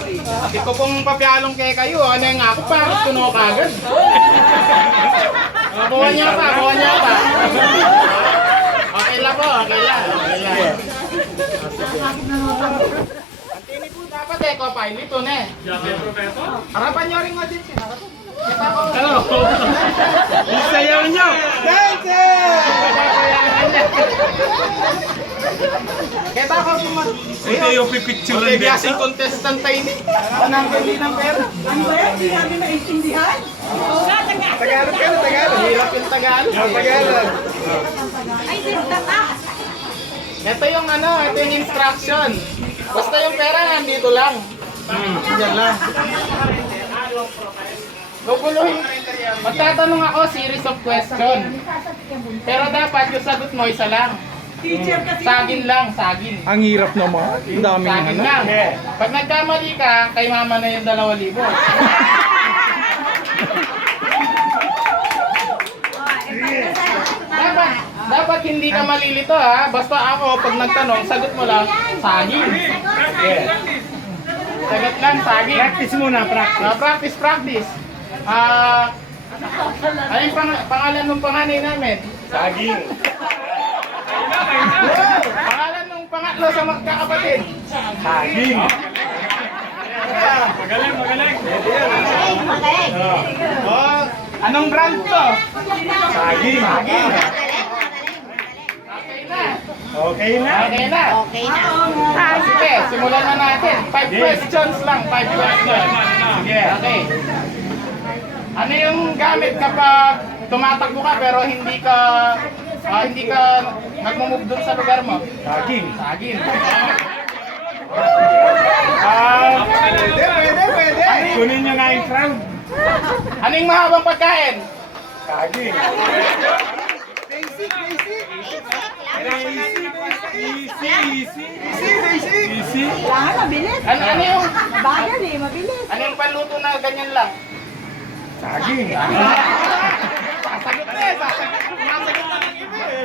At ito pong papyalong kay kayo, ano yung ako pa, tuno kagad. Kuha niya pa, kuha niya pa. Okay lang po, okay lang. Antini po dapat co-pilot ito na eh. Harapan niyo rin din siya. Hello! Isayaw niyo! Kita ko Ito yung pipicturean dito. Kasi contestant tayo ni. Anong hindi ng pera? Ano ba yan? Hindi namin naintindihan? Oo nga, Tagalog ka na, Tagalog. Hirap yung Tagalog. Tagalog. Ay, sinta. Ito yung ito yung instruction. Basta yung pera nandito lang. Diyan lang. Guguluhin. Magtatanong ako series of question. Pero dapat yung sagot mo isa lang. Teacher kasi. Sagin lang, sagin. Ang hirap naman. Ang daming Sagin ano. lang. Pag nagkamali ka, kay mama na yung 2,000. Dapat hindi ka malilito ha. Basta ako, pag nagtanong, sagot mo lang, saging. Sagot lang, saging. Practice muna, practice. Practice. Ano yung pangalan ng panganay namin? Saging. Pangalan ng pangatlo sa magkakapatid? Saging. Magaling. Oh, anong brand to? Saging. Okay na. Okay na? Okay na. Sige, simulan na natin. 5 questions lang. 5 questions. Sige, okay. Ano yung gamit kapag tumatakbo ka pero hindi ka nagmo-move dun sa lugar mo? Saging. Saging. Pwede. Kunin nyo nga yung crown. Ano yung mahabang pagkain? Saging. Easy. Kailangan mabilis. Ano yung Bagal eh, mabilis. ano yung panluto na ganyan lang? Saging. Sasagot na eh, sasagot na ng iba eh.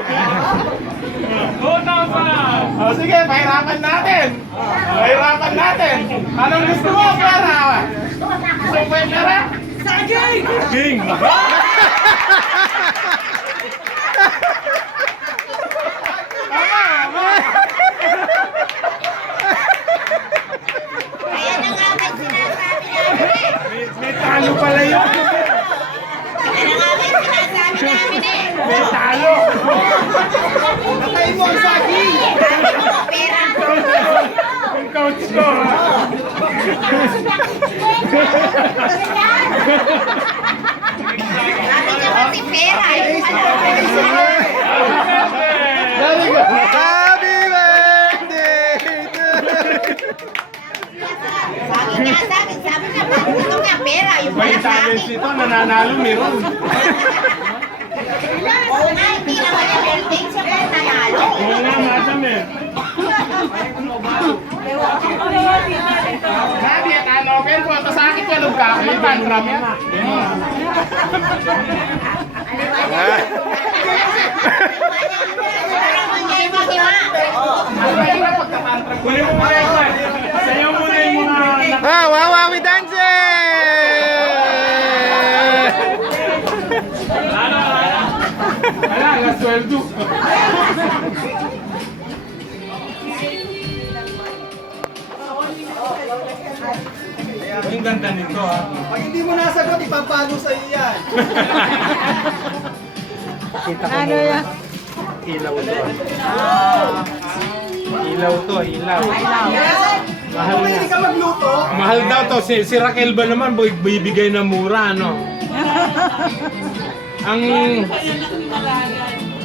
Oh, sige, pahirapan natin. Anong gusto mo, pera? Gusto mo yung pera? Saging. Ayan na nga may sinasabi namin May talo pala yun. Ayan na nga may sinasabi namin May talo. Patay mo ang saging! Sabi mo, pera. Yung coach ko. Sabi niya kasi pera. Very good. Happy birthday! Sabi niya, gusto niya pera. Yung May wala sa challenge akin. ito, nananalo meron. Oo nga, hindi naman yung birthday siya pa nanalo. Oo nga, madam eh. Sabi at ano, pero kung ito sa akin kalog ka, mag-tantrum yan. Parang niya yung mahima. Mahirap pagka-tantrum. Kunin mo muna yung one. Sayaw mo na yung mga... Ah, Wawawi dancing! Wala, nasweldo. Ang ganda nito ha. Pag hindi mo nasagot, ipapalo sa iyo yan. Ano yan? Ilaw to. Ilaw to, ilaw. Mahal na. Hindi ka magluto. Mahal daw to. Si Raquel ba naman, bibigay na mura, no? Ang...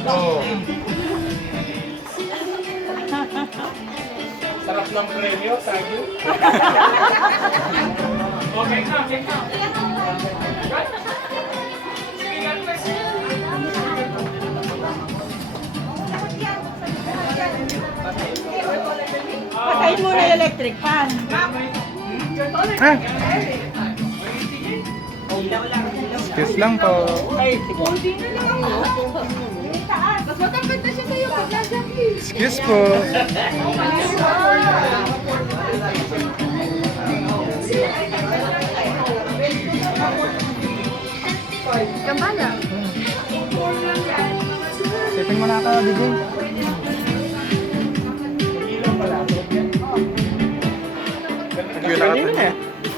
Oh. Sarap ng premyo, sabi. Patayin mo na yung electric fan. Ah. Excuse lang po. Mas matapad na siya sa'yo pag nandiyan eh. Excuse po. Gambala. Sipin mo na ako, DJ.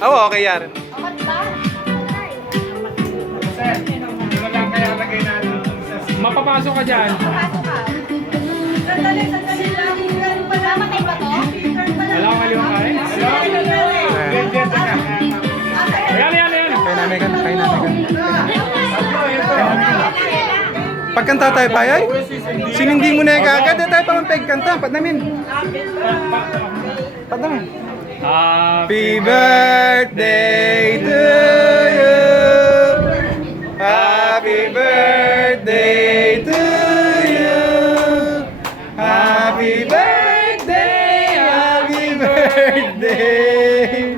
Oo, okay yan. Sir, ano lang kaya lagay natin sa Mapapasok ka dyan. Sandali lang. Mamatay ba to? Wala kang aliwang kain? Ganyan ka. Ayan. Kaya namin kan. Pagkanta tayo pa, ay? Sinindi mo na yung kagad. Tayo pa pagkanta. Pat namin. Pat namin. Happy birthday to you. Happy birthday to you. Happy birthday. Happy birthday.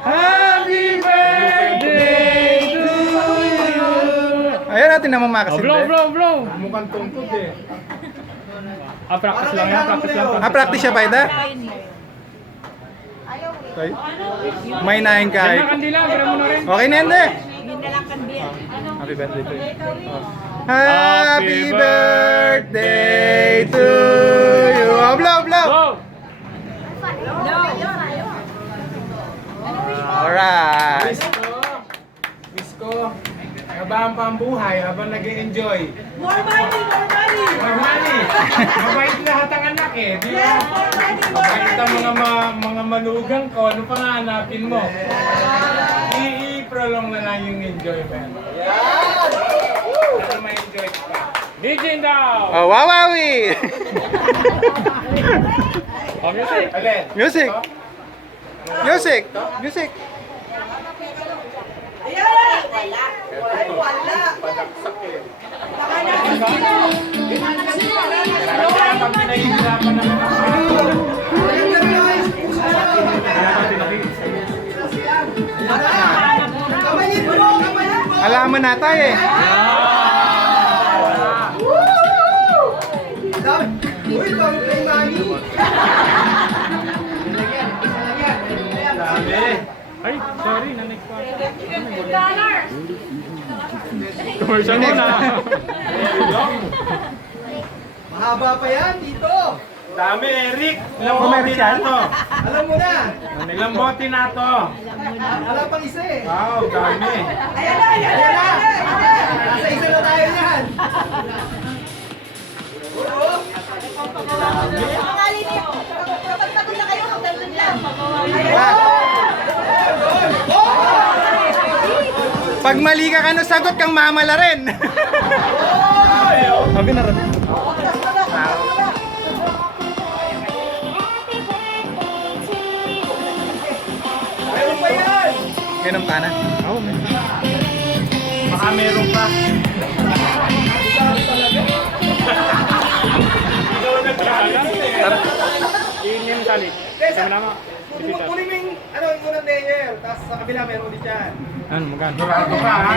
Happy birthday to you. Ayan natin naman makasimple. Blow. Mukhang tungkod eh. Practice lang yan. Practice siya pa ito? Okay. May nahin ka. Kanya kandila, pero mo na rin. Okay na hindi. Yun na lang kandiyan. Happy birthday to you. Happy birthday to you. Oh, blow. Go! Alright. Miss ko, kabahan pa ang buhay habang nag-enjoy. More money. Mahali. Mabait lahat ang anak eh. Di ba? Mabait ang mga manugang ko. Ano pa nga hanapin mo? I-prolong na lang yung enjoyment. Para ma-enjoy ka pa. DJ daw! Oh, wawawi. Okay. Alin? Music. Pag pinahihirapan naman. Alaman na tayo eh. Ay, sorry, nanig pa. Commercial mo na. Mahaba pa yan dito. Dami, Eric. Ilang bote Commercial? na to? Alam mo na. Ilang bote na to? Wala pang isa eh. Wow, dami. Ayan na. Nasa isa na tayo yan. Pangalit niyo. Kapag pagod na kayo, magdalun lang. Pag mali ka kano sagot kang mamala rin. Sabi na rin. Meron pa yan. Ganun ka na. Oo, Baka meron pa. Ini yung tali. Sama nama. Kunin mo yung, yung unang layer. Tapos sa kabila meron ulit yan. Ano, magkano? Durado ka ha?